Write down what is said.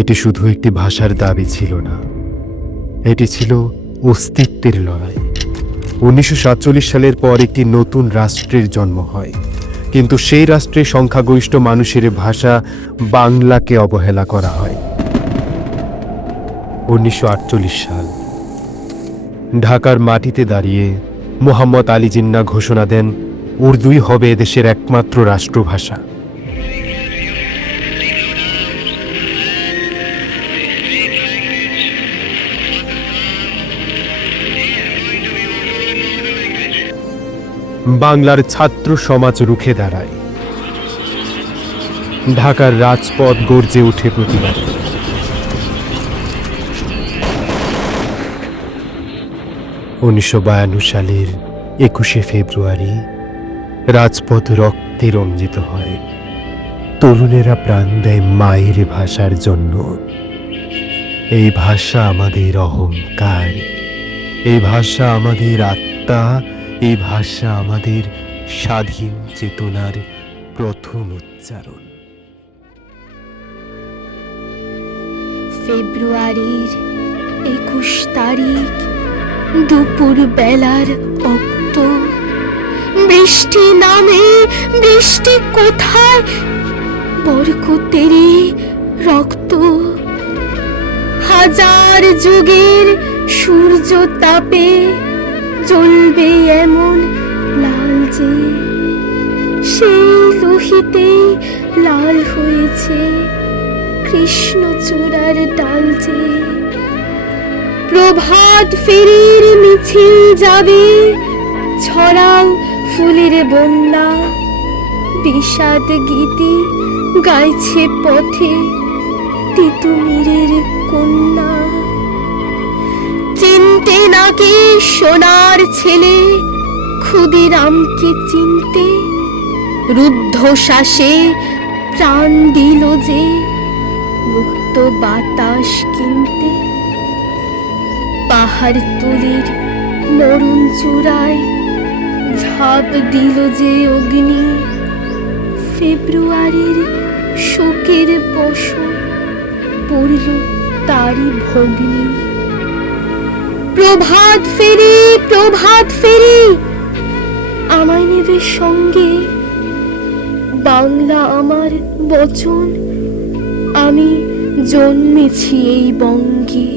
এটি শুধু একটি ভাষার দাবি ছিল না, এটি ছিল অস্তিত্বের লড়াই। 1947 সালের পর একটি নতুন রাষ্ট্রের জন্ম হয়, কিন্তু সেই রাষ্ট্রের সংখ্যাগরিষ্ঠ মানুষের ভাষা বাংলাকে অবহেলা করা হয়। 1948 সাল, ঢাকার মাটিতে দাঁড়িয়ে মোহাম্মদ আলী জিন্নাহ ঘোষণা দেন, উর্দুই হবে এদেশের একমাত্র রাষ্ট্রভাষা। বাংলার ছাত্র সমাজ রুখে দাঁড়ায়, ঢাকার রাজপথ গর্জে ওঠে প্রতিবাদে। 1952 সালের 21শে ফেব্রুয়ারি রাজপথ রক্তে রঞ্জিত হয়। তরুণেরা প্রাণ দেয় মায়ের ভাষার জন্য। এই ভাষা আমাদের অহংকার, এই ভাষা আমাদের আত্মা, এই ভাষা আমাদের স্বাধীন চেতনার প্রথম উচ্চারণ। ফেব্রুয়ারির 21 তারিখ, দুপুর বেলার অক্ত। বৃষ্টি নামে, বৃষ্টি কোথায়? বরকতেরই রক্ত। হাজার যুগের সূর্য তাপে জ্বলবে এমন লাল যে, সেই লোহিতেই লাল হয়েছে কৃষ্ণচূড়ার ডাল যে। প্রভাত ফেরির মিছিল যাবে, ছড়াও ফুলের বন্যা। বিষাদ গীতি গাইছে পথে তিতুমিরের কন্যা। চিনতে নাকি সোনার ছেলে ক্ষুদিরামকে চিনতে? রুদ্ধশ্বাসে প্রাণ দিল যে মুক্ত বাতাস কিনতে। পাহাড়তলির মরুণ চূড়ায় ঝাঁপ দিল যে অগ্নি। ফেব্রুয়ারির শোকের বসন পড়ল তারই ভগ্নি। প্রভাত ফেরি, প্রভাত ফেরি, আমায় নেবে সঙ্গে। বাংলা আমার বচন, আমি জন্মেছি এই বঙ্গে।